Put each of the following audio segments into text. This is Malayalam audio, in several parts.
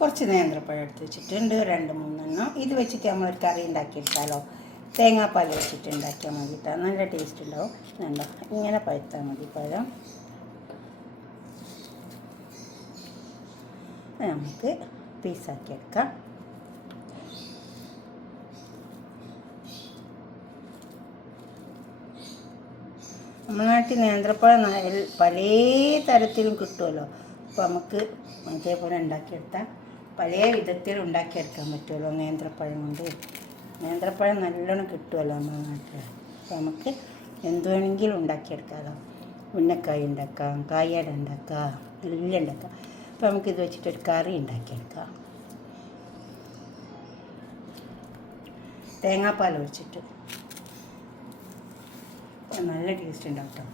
കുറച്ച് നേന്ത്രപ്പഴം എടുത്ത് വെച്ചിട്ടുണ്ട്, 2-3 ഇത് വെച്ചിട്ട് നമ്മളൊരു കറി ഉണ്ടാക്കിയെടുത്താലോ. തേങ്ങാപ്പാൽ വെച്ചിട്ട് ഉണ്ടാക്കിയാൽ മതിട്ടാ, നല്ല ടേസ്റ്റ് ഉണ്ടാവും. വേണ്ട ഇങ്ങനെ പഴുത്താൽ മതി പഴം. നമുക്ക് പീസാക്കി എടുക്കാം. നമ്മുടെ നാട്ടിൽ നേന്ത്രപ്പഴം പല തരത്തിലും കിട്ടുമല്ലോ. അപ്പോൾ നമുക്ക് അതേപോലെ ഉണ്ടാക്കിയെടുത്താൽ പല വിധത്തിൽ ഉണ്ടാക്കിയെടുക്കാൻ പറ്റുമല്ലോ നേന്ത്രപ്പഴം കൊണ്ട്. നേന്ത്രപ്പഴം നല്ലോണം കിട്ടുമല്ലോ നമ്മുടെ നാട്ടിൽ. അപ്പോൾ നമുക്ക് എന്ത് വേണമെങ്കിലും ഉണ്ടാക്കിയെടുക്കാമല്ലോ. ഉന്നക്കായ ഉണ്ടാക്കാം, കായട ഉണ്ടാക്കാം, എല്ലാം ഉണ്ടാക്കാം. അപ്പോൾ നമുക്കിത് വെച്ചിട്ടൊരു കറി ഉണ്ടാക്കിയെടുക്കാം. തേങ്ങാപ്പാൽ ഒഴിച്ചിട്ട് നല്ല ടേസ്റ്റ് ഉണ്ടാവും കേട്ടോ.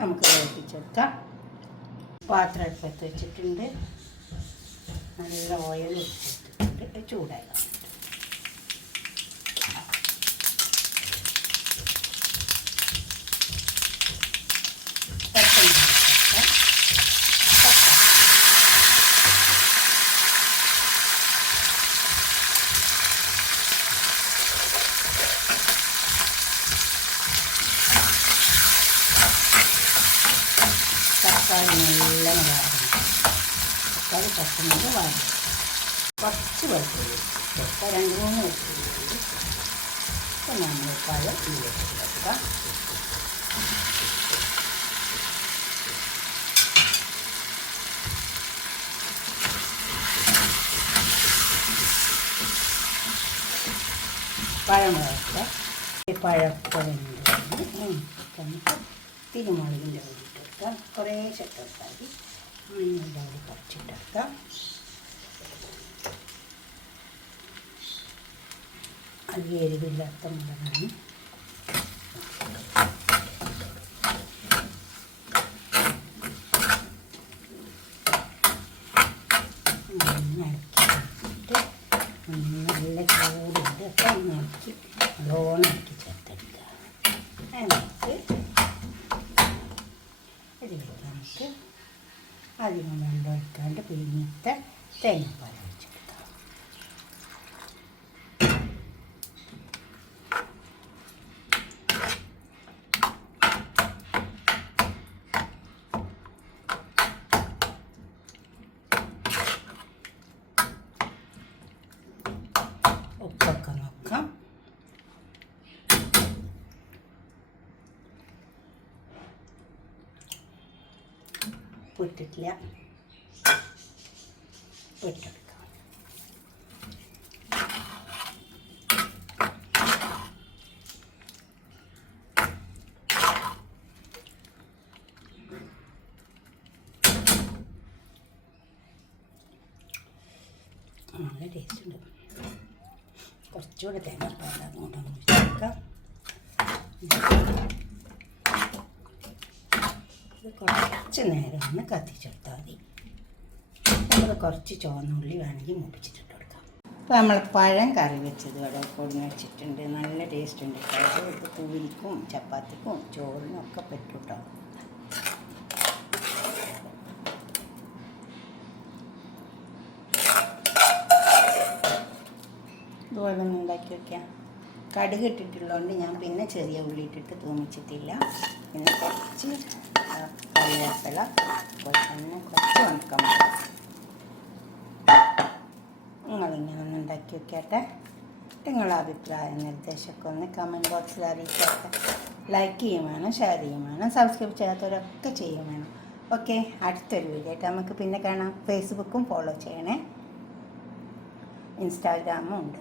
നമുക്ക് വേവിച്ചെടുക്കാം. പാത്രം അടുപ്പത്ത് വെച്ചിട്ടുണ്ട്, നല്ല ഓയിൽ ഒഴിച്ചിട്ടുണ്ട്, ചൂടായി തക്കാളി നല്ലോണം വാടണം. തക്കാളി പച്ചമുളക് വാടണം. കുറച്ച് വെളുത്തുള്ളി, 2-3 വെളുത്തുള്ളി. അപ്പോൾ നമ്മൾ പഴം ഇതിലേക്ക് ചേർക്കുക. പഴം വറുക്കുക. പഴപ്പഴം നമുക്ക് തിരുമുളകിൻ്റെ പൊടി ഇട്ടെടുക്കാം. കുറേ ഇട്ടെടുത്താൽ മതി. മഞ്ഞളുടെ പൊടി കുറച്ചിട്ടെടുക്കാം. അത് എരിവില്ലാത്ത മുളകാണ്. നല്ല ചൂടുണ്ട്. അപ്പം ഇളക്കി നല്ലോണം ഇളക്കി ചേർത്തെടുക്കുക. എന്നിട്ട് ഇതിലേക്ക് നമുക്ക് അധികം വെള്ളം ഒഴിക്കാണ്ട് പിഴിഞ്ഞിട്ട തേങ്ങാപ്പാൽ ഒഴിച്ചെടുക്കാം. ഉപ്പൊക്കെ നോക്കാം. ഇട്ടിട്ടില്ല, ഇട്ടെടുക്കാം. നല്ല ടേസ്റ്റ് ഉണ്ട്. കുറച്ചുകൂടെ തേങ്ങാപ്പാൽ അങ്ങോട്ട് ഒഴിച്ചെടുക്കാം. ഇത് കുറച്ച് നേരം ഒന്ന് കത്തിച്ചെടുത്താൽ മതി. നമ്മൾ കുറച്ച് ചുവന്നുള്ളി വേണമെങ്കിൽ മുപ്പിച്ചിട്ട് കൊടുക്കാം. അപ്പോൾ നമ്മൾ പഴം കറി വെച്ചത് ഇവിടെ കൊടുന്ന് വെച്ചിട്ടുണ്ട്. നല്ല ടേസ്റ്റ് ഉണ്ട്. ഇത് പൂരിക്കും ചപ്പാത്തിക്കും ചോറിനും ഒക്കെ പറ്റും കേട്ടോ. ഇതുപോലെ ഒന്ന് ഉണ്ടാക്കി വയ്ക്കാം. കടുക് ഇട്ടിട്ടുള്ളതുകൊണ്ട് ഞാൻ പിന്നെ ചെറിയ ഉള്ളി ഇട്ടിട്ട് തൂമിച്ചിട്ടില്ല. പിന്നെ കുറച്ച് കറിവേപ്പില, പിന്നെ കുറച്ച് ഉണക്കമുളക്. നിങ്ങളിങ്ങനെ ഒന്ന് ഉണ്ടാക്കി വയ്ക്കട്ടെ. നിങ്ങളുടെ അഭിപ്രായ നിർദ്ദേശമൊക്കെ ഒന്ന് കമൻറ്റ് ബോക്സിൽ അറിയിക്കട്ടെ. ലൈക്ക് ചെയ്യും വേണം, ഷെയർ ചെയ്യും വേണം, സബ്സ്ക്രൈബ് ചെയ്യാത്തവരൊക്കെ ചെയ്യും വേണം. ഓക്കെ, അടുത്തൊരു വീഡിയോ ആയിട്ട് നമുക്ക് പിന്നെ കാണാം. ഫേസ്ബുക്കും ഫോളോ ചെയ്യണേ, ഇൻസ്റ്റാഗ്രാമും ഉണ്ട്.